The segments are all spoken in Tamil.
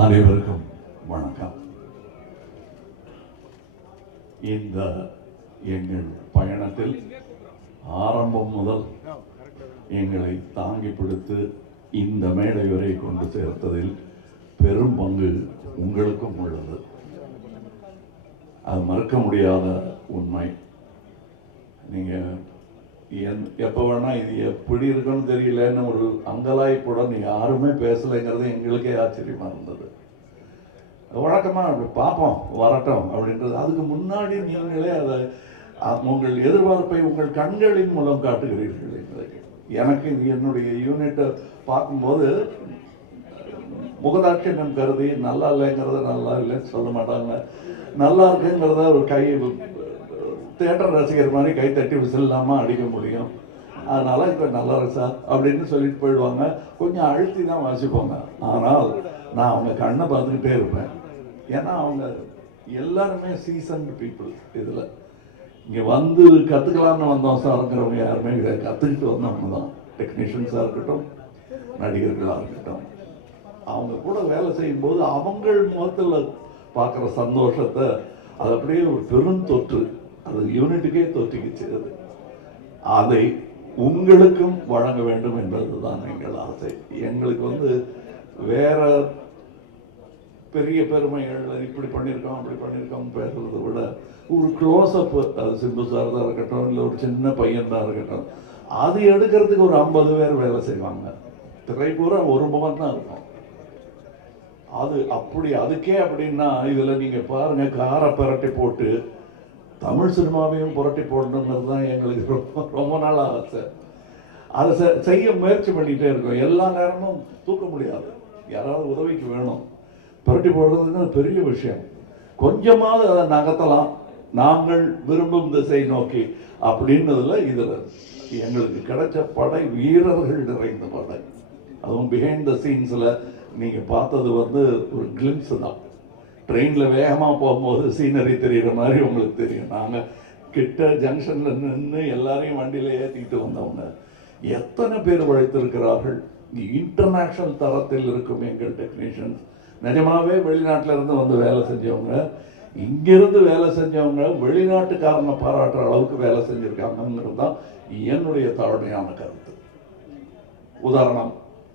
அனைவருக்கும் வணக்கம் இந்த எங்கள் பயணத்தில் ஆரம்பம் முதல் எங்களை தாங்கி பிடித்து இந்த மேடை வரை கொண்டு சேர்த்ததில் பெரும் பங்கு உங்களுக்கும் உள்ளது அது மறுக்க முடியாத உண்மை நீங்கள் என் எப்போ வேணால் இது எப்படி இருக்குன்னு தெரியலன்னு ஒரு அங்கலாய்ப்புடன் யாருமே பேசலைங்கிறது எங்களுக்கே ஆச்சரியமாக இருந்தது வழக்கமாக அப்படி பார்ப்போம் வரட்டும் அப்படின்றது அதுக்கு முன்னாடி நீங்களே அதை உங்கள் எதிர்பார்ப்பை உங்கள் கண்களின் மூலம் காட்டுகிறீர்கள் எனக்கு என்னுடைய யூனிட்டை பார்க்கும்போது முகதாட்சியம் கருதி நல்லா இல்லைங்கிறத நல்லா இல்லைன்னு சொல்ல மாட்டாங்க நல்லா இருக்குங்கிறத ஒரு கை தேட்டர் ரசிகர் மாதிரி கைத்தட்டி விசில்லாமல் அடிக்க முடியும் அதனால் இப்போ நல்லா இருக்கு சார் அப்படின்னு சொல்லிட்டு போயிடுவாங்க கொஞ்சம் அழுத்தி தான் வாசிப்பாங்க ஆனால் நான் அவங்க கண்ணை பார்த்துக்கிட்டே இருப்பேன் ஏன்னா அவங்க எல்லாருமே சீசன்டு பீப்புள் இதில் இங்கே வந்து கற்றுக்கலாம்னு வந்தோம் சார்ங்கிறவங்க யாருமே கற்றுக்கிட்டு வந்தவங்க தான் டெக்னீஷியன்ஸாக இருக்கட்டும் நடிகர்களாக இருக்கட்டும் அவங்க கூட வேலை செய்யும்போது அவங்கள் முகத்தில் பார்க்குற சந்தோஷத்தை அது அப்படியே ஒரு பெரும் தொற்று அது யூனிட்டுக்கே தோற்றுக்குச்சு அதை உங்களுக்கும் வழங்க வேண்டும் என்பதுதான் எங்கள் ஆசை எங்களுக்கு வந்து வேற பெரிய பெருமைகள் இப்படி பண்ணியிருக்கோம் அப்படி பண்ணியிருக்கோம் பேசுறத விட ஒரு க்ளோஸ்அப் அது சிம்பு சார் தான் இருக்கட்டும் இல்லை ஒரு சின்ன பையன் தான் இருக்கட்டும் அது எடுக்கிறதுக்கு ஒரு ஐம்பது பேர் வேலை செய்வாங்க திரைப்பூரா ஒரு முகம் தான் இருக்கும் அது அப்படி அதுக்கே அப்படின்னா இதில் நீங்கள் பாருங்கள் காரை பரட்டி போட்டு தமிழ் சினிமாவையும் புரட்டி போடணுங்கிறது தான் எங்களுக்கு ரொம்ப ரொம்ப நாள் ஆசை அதை செய்ய முயற்சி பண்ணிகிட்டே இருக்கோம் எல்லா நேரமும் தூக்க முடியாது யாராவது உதவிக்கு வேணும் புரட்டி போடுறதுங்கிறது பெரிய விஷயம் கொஞ்சமாவது அதை நகர்த்தலாம் நாங்கள் விரும்பும் திசை நோக்கி அப்படின்னதில் இதில் எங்களுக்கு கிடைச்ச படை வீரர்கள் நிறைந்த படை அதுவும் பிஹைண்ட் த சீன்ஸில் நீங்கள் பார்த்தது வந்து ஒரு கிளிம்ஸ் தான் ட்ரெயினில் வேகமாக போகும்போது சீனரி தெரிகிற மாதிரி உங்களுக்கு தெரியும் நாங்கள் கிட்ட ஜங்ஷனில் நின்று எல்லாரையும் வண்டியில் ஏற்றிக்கிட்டு வந்தவங்க எத்தனை பேர் உழைத்திருக்கிறார்கள் இன்டர்நேஷ்னல் தரத்தில் இருக்கும் எங்கள் டெக்னீஷியன்ஸ் நிஜமாகவே வெளிநாட்டிலேருந்து வந்து வேலை செஞ்சவங்க இங்கிருந்து வேலை செஞ்சவங்க வெளிநாட்டுக்காரனை பாராட்டுற அளவுக்கு வேலை செஞ்சுருக்காங்கங்கிறது தான் என்னுடைய தாழ்மையான கருத்து உதாரணம்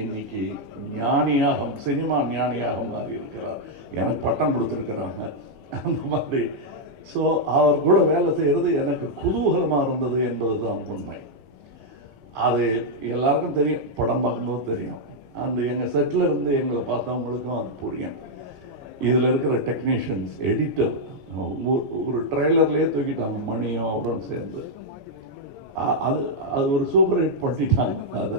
இன்னைக்கு ஞானியாகம் சினிமா ஞானியாக மாறி இருக்கிறார் எனக்கு பட்டம் கொடுத்துருக்கிறாங்க அந்த மாதிரி ஸோ அவர் கூட வேலை செய்கிறது எனக்கு குதூகலமாக இருந்தது என்பது தான் உண்மை அது எல்லாருக்கும் தெரியும் படம் பார்க்கும்போது தெரியும் அந்த எங்கள் செட்டில் இருந்து எங்களை பார்த்தவங்களுக்கும் அது புரியும் இதில் இருக்கிற டெக்னீஷியன்ஸ் எடிட்டர் ஒரு ட்ரெய்லர்லேயே தூக்கிட்டாங்க மணியும் அவரும் சேர்ந்து அது அது ஒரு சூப்பர் ஹிட் பண்ணிட்டாங்க அதை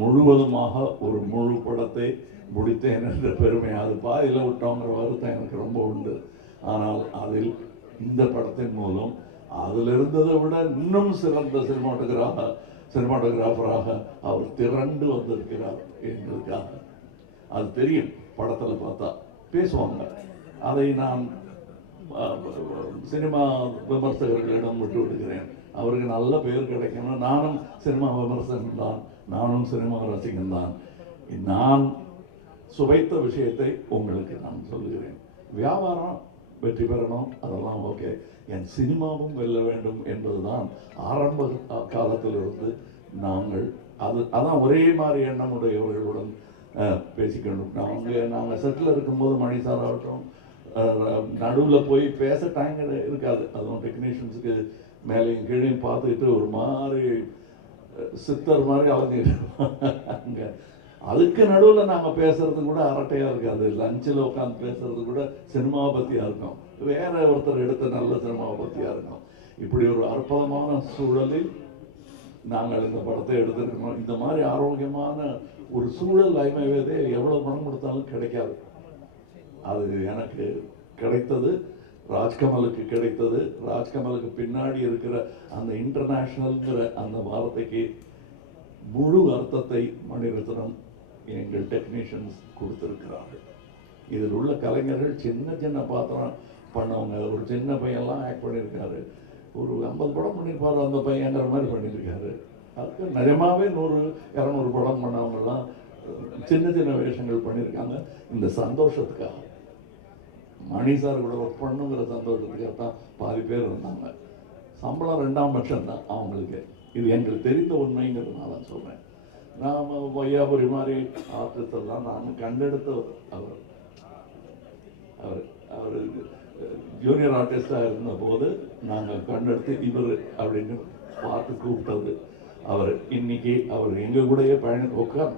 முழுவதுமாக ஒரு முழு படத்தை முடித்தேன் என்ற பெருமை அது பாதியில் விட்டோங்கிற வருத்தம் எனக்கு ரொம்ப உண்டு ஆனால் அதில் இந்த படத்தின் மூலம் அதில் இருந்ததை விட இன்னும் சிறந்த சினிமாட்டோகிராஃபர் சினிமாட்டோகிராஃபராக அவர் திரண்டு வந்திருக்கிறார் என்பதற்காக அது தெரியும் படத்தில் பார்த்தா பேசுவாங்க அதை நான் சினிமா விமர்சகர்களிடம் விட்டு விடுகிறேன் அவருக்கு நல்ல பெயர் கிடைக்கணும் நானும் சினிமா விமர்சகன் தான் நானும் சினிமா ரசிகன் தான் நான் சுவைத்த விஷயத்தை உங்களுக்கு நான் சொல்லுகிறேன் வியாபாரம் வெற்றி பெறணும் அதெல்லாம் ஓகே என் சினிமாவும் வெல்ல வேண்டும் என்பதுதான் ஆரம்ப காலத்திலிருந்து நாங்கள் அது அதான் ஒரே மாதிரி எண்ணமுடையவர்களுடன் பேசிக்கணும் நாங்கள் நாங்கள் செட்டில் இருக்கும்போது மணி சார் ஆகட்டும் நடுவில் போய் பேச டைம் இருக்காது அதுவும் டெக்னீஷியன்ஸுக்கு மேலேயும் கீழே பார்த்துக்கிட்டு ஒரு மாதிரி சித்தர் மாதிரி அங்கே அதுக்கு நடுவில் நாங்கள் பேசுறது கூட அரட்டையாக இருக்காது லஞ்சில் உட்காந்து பேசுறது கூட சினிமாவை பற்றியாக இருக்கும் வேற ஒருத்தர் எடுத்த நல்ல சினிமாவை பற்றியாக இருக்கும் இப்படி ஒரு அற்புதமான சூழலில் நாங்கள் இந்த படத்தை எடுத்துருக்கணும் இந்த மாதிரி ஆரோக்கியமான ஒரு சூழல் அமைவதே எவ்வளோ பணம் கொடுத்தாலும் கிடைக்காது அது எனக்கு கிடைத்தது ராஜ்கமலுக்கு கிடைத்தது ராஜ்கமலுக்கு பின்னாடி இருக்கிற அந்த இன்டர்நேஷ்னல்ங்கிற அந்த வார்த்தைக்கு முழு அர்த்தத்தை மணிரத்னம் எங்கள் டெக்னீஷியன்ஸ் கொடுத்துருக்கிறார்கள் இதில் உள்ள கலைஞர்கள் சின்ன சின்ன பாத்திரம் பண்ணவங்க ஒரு சின்ன பையன்லாம் ஆக்ட் பண்ணியிருக்காரு ஒரு ஐம்பது படம் பண்ணியிருப்பார் அந்த பையங்கிற மாதிரி பண்ணியிருக்காரு அதுக்கு நிஜமாவே நூறு இரநூறு படம் பண்ணவங்கெல்லாம் சின்ன சின்ன வேஷங்கள் பண்ணியிருக்காங்க இந்த சந்தோஷத்துக்காக மணி சார் கூட ஒர்க் பண்ணுங்கிற சந்தோஷத்துக்கு தான் பாதி பேர் இருந்தாங்க சம்பளம் ரெண்டாம் பட்சம் தான் அவங்களுக்கு இது எங்களுக்கு தெரிந்த உண்மைங்கிறது நான் சொல்கிறேன் நாம் வையாபுரி மாதிரி ஆர்டிஸ்ட் எல்லாம் நான் கண்டெடுத்த அவர் அவர் அவர் ஜூனியர் ஆர்டிஸ்டாக இருந்தபோது நாங்கள் கண்டெடுத்து இவர் அப்படின்னு பார்த்து கூப்பிட்டது அவர் இன்னைக்கு அவர் எங்கள் கூடயே பயணம் உட்கார்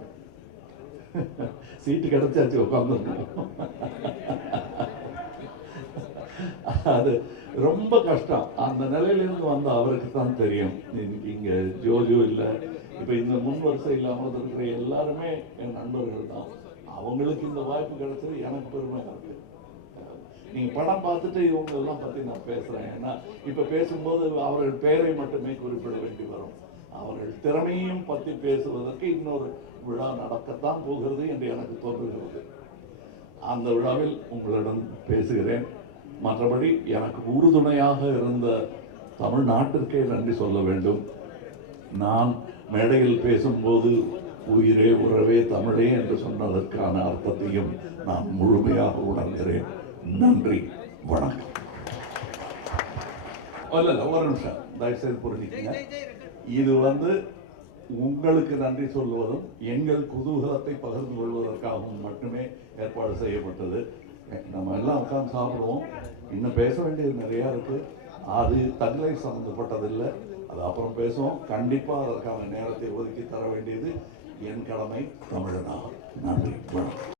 சீட்டு கிடச்சாச்சு உட்காந்துருக்கோம் அது ரொம்ப கஷ்டம் அந்த நிலையிலேருந்து வந்த அவருக்கு தான் தெரியும் இன்னைக்கு இங்கே ஜோஜோ இல்லை இப்போ இந்த முன் வரிசை இல்லாமல் இருக்கிற எல்லாருமே என் நண்பர்கள் தான் அவங்களுக்கு இந்த வாய்ப்பு கிடைச்சது எனக்கு பெருமை இருக்கு நீங்கள் படம் பார்த்துட்டு இவங்களெல்லாம் பற்றி நான் பேசுகிறேன் ஏன்னா இப்போ பேசும்போது அவர்கள் பெயரை மட்டுமே குறிப்பிட வேண்டி வரும் அவர்கள் திறமையும் பற்றி பேசுவதற்கு இன்னொரு விழா நடக்கத்தான் போகிறது என்று எனக்கு தோன்றுகிறது அந்த விழாவில் உங்களிடம் பேசுகிறேன் மற்றபடி எனக்கு உறுதுணையாக இருந்த தமிழ்நாட்டிற்கே நன்றி சொல்ல வேண்டும் நான் மேடையில் பேசும்போது உயிரே உறவே தமிழே என்று சொன்னதற்கான அர்த்தத்தையும் நான் முழுமையாக உணர்கிறேன் நன்றி வணக்கம் ஒரு நிமிஷம் தயவுசெய்து புரிஞ்சுக்கங்க இது வந்து உங்களுக்கு நன்றி சொல்வதும் எங்கள் குதூகலத்தை பகிர்ந்து கொள்வதற்காகவும் மட்டுமே ஏற்பாடு செய்யப்பட்டது நம்ம எல்லாம் உட்காந்து சாப்பிடுவோம் இன்னும் பேச வேண்டியது நிறையா இருக்குது அது தன்லை சம்மந்தப்பட்டதில்லை அது அப்புறம் பேசுவோம் கண்டிப்பாக அதற்கான நேரத்தை ஒதுக்கி தர வேண்டியது என் கடமை தமிழனா நன்றி வணக்கம்